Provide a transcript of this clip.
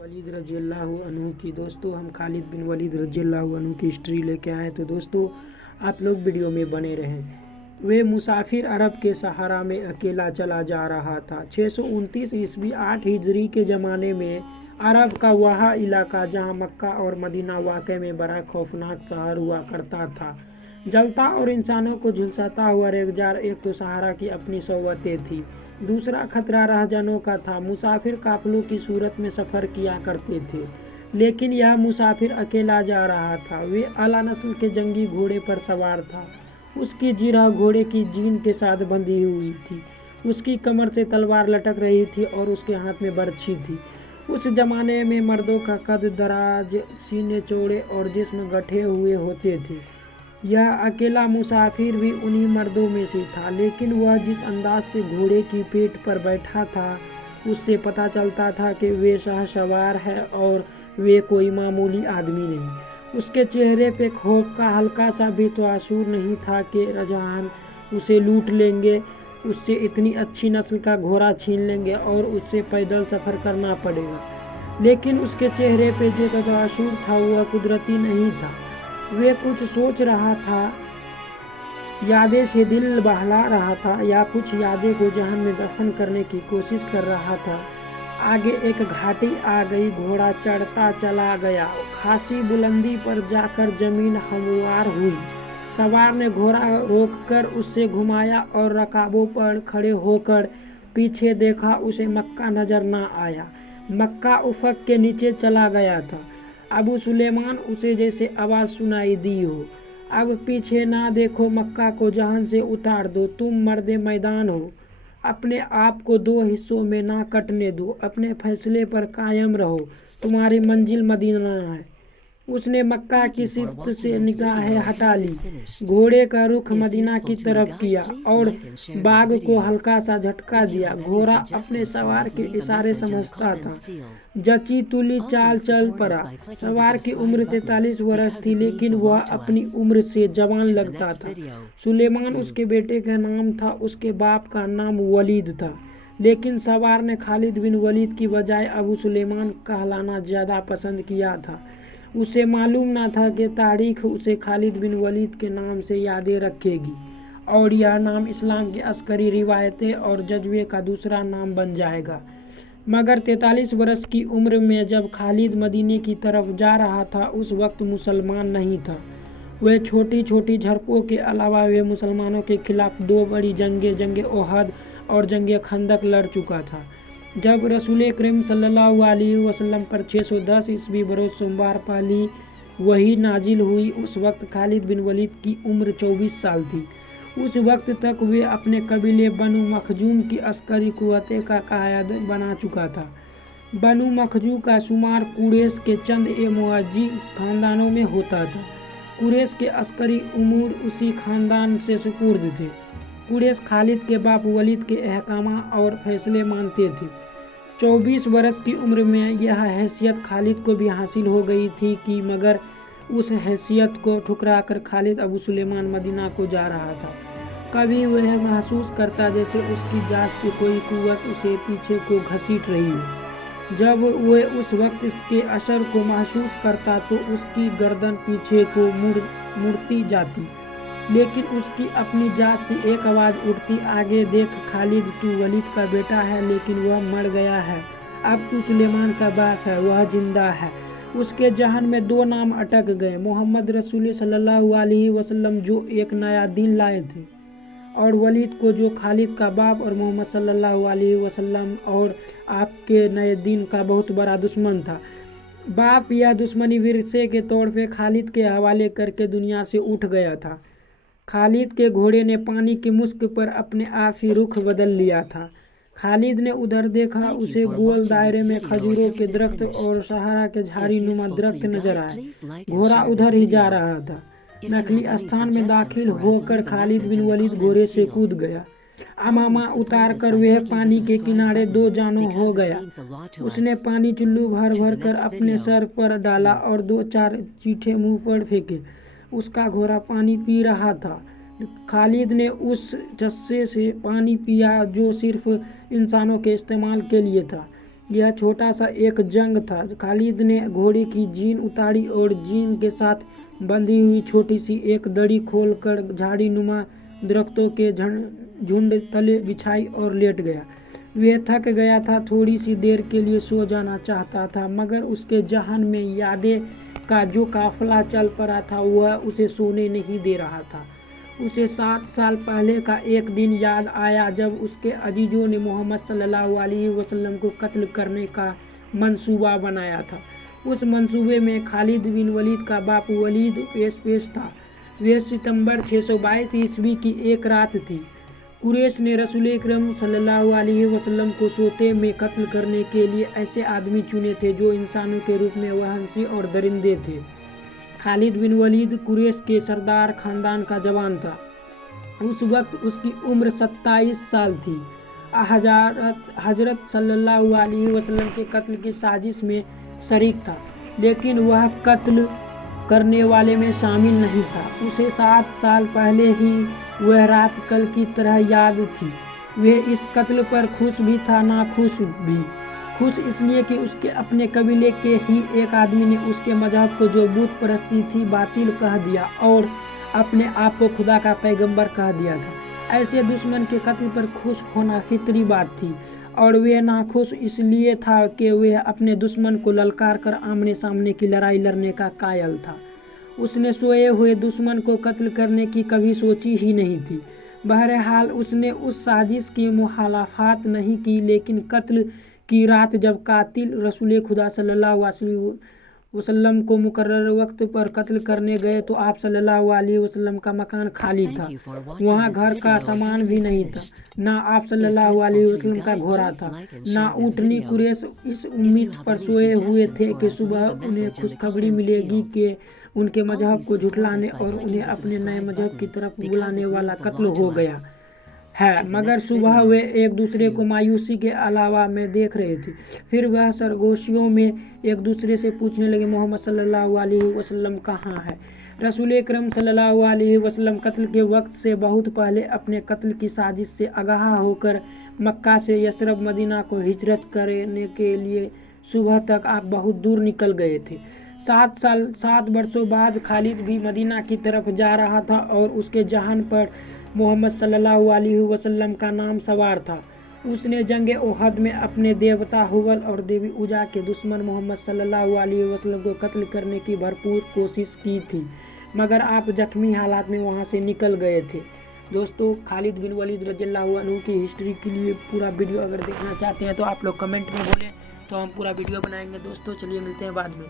वलीद रजी अल्लाह अन्हु की। दोस्तों हम खालिद बिन वलीद रजी अल्लाह अन्हु की हिस्ट्री लेके आए। तो दोस्तों आप लोग वीडियो में बने रहें। वे मुसाफिर अरब के सहारा में अकेला चला जा रहा था। 629 ईस्वी 8 हिजरी के ज़माने में अरब का वह इलाका जहां मक्का और मदीना वाकई में बड़ा खौफनाक शहर हुआ करता था, जलता और इंसानों को झुलसाता हुआ रेगजार। एक तो सहारा की अपनी सोबतें थी, दूसरा खतरा राहजनों का था। मुसाफिर काफिलों की सूरत में सफ़र किया करते थे, लेकिन यह मुसाफिर अकेला जा रहा था। वे आला नस्ल के जंगी घोड़े पर सवार था। उसकी जिरह घोड़े की जीन के साथ बंधी हुई थी, उसकी कमर से तलवार लटक रही थी और उसके हाथ में बर्छी थी। उस जमाने में मर्दों का कद दराज, सीने चौड़े और जिस्म गठे हुए होते थे। यह अकेला मुसाफिर भी उन्हीं मर्दों में से था, लेकिन वह जिस अंदाज से घोड़े की पीठ पर बैठा था उससे पता चलता था कि वे शहसवार है और वे कोई मामूली आदमी नहीं। उसके चेहरे पे खौफ का हल्का सा भी तासुर नहीं था कि रजहान उसे लूट लेंगे, उससे इतनी अच्छी नस्ल का घोड़ा छीन लेंगे और उससे पैदल सफ़र करना पड़ेगा। लेकिन उसके चेहरे पे जो तासुर था वह कुदरती नहीं था। वे कुछ सोच रहा था, यादें से दिल बहला रहा था, या कुछ यादें को जहन में दफन करने की कोशिश कर रहा था। आगे एक घाटी आ गई, घोड़ा चढ़ता चला गया। खासी बुलंदी पर जाकर जमीन हमवार हुई। सवार ने घोड़ा रोककर उससे घुमाया और रकाबों पर खड़े होकर पीछे देखा। उसे मक्का नजर न आया। मक्का उफक के नीचे चला गया था। अबू सुलेमान उसे जैसे आवाज़ सुनाई दी हो, अब पीछे ना देखो, मक्का को जहान से उतार दो, तुम मर्दे मैदान हो। अपने आप को दो हिस्सों में ना कटने दो, अपने फैसले पर कायम रहो, तुम्हारी मंजिल मदीना है। उसने मक्का की सिफ्त से निगाहें हटा ली, घोड़े का रुख मदीना की तरफ किया और बाग को हल्का सा झटका दिया। घोड़ा अपने सवार के इशारे समझता था, जची तुली चाल चल पड़ा। सवार की उम्र 43 वर्ष थी, लेकिन वह अपनी उम्र से जवान लगता था। सुलेमान उसके बेटे का नाम था, उसके बाप का नाम वलीद था, लेकिन सवार ने खालिद बिन वलीद की बजाय अबू सुलेमान कहलाना ज़्यादा पसंद किया था। उसे मालूम न था कि तारीख उसे खालिद बिन वलीद के नाम से यादें रखेगी और यह नाम इस्लाम की अस्करी रिवायतें और जज्बे का दूसरा नाम बन जाएगा। मगर 43 वर्ष की उम्र में जब खालिद मदीने की तरफ जा रहा था, उस वक्त मुसलमान नहीं था। वह छोटी छोटी झड़पों के अलावा वे मुसलमानों के खिलाफ दो बड़ी जंगें, जंगे ओहद और जंगे खंदक लड़ चुका था। जब रसूल करीम सल्लल्लाहु अलैहि वसल्लम पर 610 ईस्वी बरोज सोमवार पहली वही नाजिल हुई, उस वक्त खालिद बिन वलीद की उम्र 24 साल थी। उस वक्त तक वे अपने कबीले बनु मखजूम की अस्करी कुव्वते का कायद बना चुका था। बनु मखजूम का शुमार कुरैश के चंद ए मुअज्जी खानदानों में होता था। कुरैश के अस्करी उमूर उसी खानदान से सुपुर्द थे। कुरैश खालिद के बाप वलीद के अहकाम और फैसले मानते थे। 24 वर्ष की उम्र में यह हैसियत खालिद को भी हासिल हो गई थी कि मगर उस हैसियत को ठुकराकर खालिद अबू सुलेमान मदीना को जा रहा था। कभी वह महसूस करता जैसे उसकी जात से कोई कुव्वत उसे पीछे को घसीट रही हो। जब वह उस वक्त के असर को महसूस करता तो उसकी गर्दन पीछे को मुड़ती जाती, लेकिन उसकी अपनी जात से एक आवाज़ उठती, आगे देख खालिद, तू वलीद का बेटा है, लेकिन वह मर गया है। अब तू सुलेमान का बाप है, वह जिंदा है। उसके जहन में दो नाम अटक गए, मोहम्मद रसूल सल्लल्लाहु अलैहि वसल्लम जो एक नया दीन लाए थे, और वलीद को जो खालिद का बाप और मोहम्मद सल्लल्लाहु अलैहि वसल्लम और आपके नए दीन का बहुत बड़ा दुश्मन था। बाप यह दुश्मनी विरसे के तौर पे खालिद के हवाले करके दुनिया से उठ गया था। खालिद के घोड़े ने पानी की मुश्क पर अपने आप ही रुख बदल लिया था। खालिद ने उधर देखा, उसे गोल दायरे में खजूरों के दरख्त और सहारा के झाड़ी नुमा दरख्त नजर आए। घोड़ा उधर ही जा रहा था। नकली स्थान में दाखिल होकर खालिद बिन वलीद घोड़े से कूद गया। अमामा उतार कर वह पानी के किनारे दो जानों हो गया। उसने पानी चुल्लू भर भर कर अपने सर पर डाला और दो चार चीठे मुंह पर फेंके। उसका घोड़ा पानी पी रहा था। खालिद ने उस जस्से से पानी पिया जो सिर्फ इंसानों के इस्तेमाल के लिए था। यह छोटा सा एक जंग था। खालिद ने घोड़े की जीन उतारी और जीन के साथ बंधी हुई छोटी सी एक दड़ी खोलकर झाड़ी नुमा दरख्तों के झुंड तले बिछाई और लेट गया। वह थक गया था, थोड़ी सी देर के लिए सो जाना चाहता था, मगर उसके जहन में यादें का जो काफिला चल पड़ा था वह उसे सोने नहीं दे रहा था। उसे 7 साल पहले का एक दिन याद आया जब उसके अजीजों ने मोहम्मद सल्लल्लाहु अलैहि वसल्लम को कत्ल करने का मंसूबा बनाया था। उस मंसूबे में खालिद बिन वलीद का बाप वलीद पेश था। वह सितंबर 622 ईस्वी की एक रात थी। कुरैश ने रसूल अकरम सल्लल्लाहु अलैहि वसल्लम को सोते में कत्ल करने के लिए ऐसे आदमी चुने थे जो इंसानों के रूप में वहंसी और दरिंदे थे। खालिद बिन वलीद कुरैश के सरदार खानदान का जवान था। उस वक्त उसकी उम्र 27 साल थी। हजरत सल्लल्लाहु अलैहि वसल्लम के कत्ल की साजिश में शरीक था, लेकिन वह कत्ल करने वाले में शामिल नहीं था। उसे 7 साल पहले ही वह रात कल की तरह याद थी। वह इस कत्ल पर खुश भी था, नाखुश भी। खुश इसलिए कि उसके अपने कबीले के ही एक आदमी ने उसके मजहब को, जो बुत परस्ती थी, बातिल कह दिया और अपने आप को खुदा का पैगंबर कह दिया था। ऐसे दुश्मन के कत्ल पर खुश होना फितरी बात थी, और वह नाखुश इसलिए था कि वह अपने दुश्मन को ललकार कर आमने सामने की लड़ाई लड़ने का कायल था। उसने सोए हुए दुश्मन को कत्ल करने की कभी सोची ही नहीं थी। बहरहाल उसने उस साजिश की मुखालफत नहीं की, लेकिन कत्ल की रात जब कातिल रसूल खुदा सल्लल्लाहु अलैहि वसल्लम को मुकर्रर वक्त पर कत्ल करने गए तो आप सल्लल्लाहु अलैहि वसल्लम का मकान खाली था। वहाँ घर का सामान भी नहीं था। ना आप सल्लल्लाहु अलैहि वसल्लम का घोड़ा था, ना ऊँटनी। कुरैश इस उम्मीद पर सोए हुए थे कि सुबह उन्हें खुशखबरी मिलेगी कि उनके मजहब को झुठलाने और उन्हें अपने नए मजहब की तरफ बुलाने वाला कत्ल हो गया है। मगर सुबह वे एक दूसरे को मायूसी के अलावा में देख रहे थे। फिर वह सरगोशियों में एक दूसरे से पूछने लगे, मोहम्मद सल्लल्लाहु अलैहि वसल्लम कहाँ है? रसूल अकरम सल्लल्लाहु अलैहि वसल्लम कत्ल के वक्त से बहुत पहले अपने कत्ल की साजिश से आगाह होकर मक्का से यसरब मदीना को हिजरत करने के लिए सुबह तक आप बहुत दूर निकल गए थे। 7 वर्षों बाद खालिद भी मदीना की तरफ जा रहा था और उसके जहान पर मोहम्मद सल्लल्लाहु अलैहि वसल्लम का नाम सवार था। उसने जंग ओहद में अपने देवता हुबल और देवी उजा के दुश्मन मोहम्मद सल्लल्लाहु अलैहि वसल्लम को कत्ल करने की भरपूर कोशिश की थी, मगर आप जख्मी हालात में वहां से निकल गए थे। दोस्तों, खालिद बिन वलीद रज़ियल्लाहु अन्हु की हिस्ट्री के लिए पूरा वीडियो अगर देखना चाहते हैं तो आप लोग कमेंट में बोलें तो हम पूरा वीडियो बनाएंगे। दोस्तों चलिए मिलते हैं बाद में।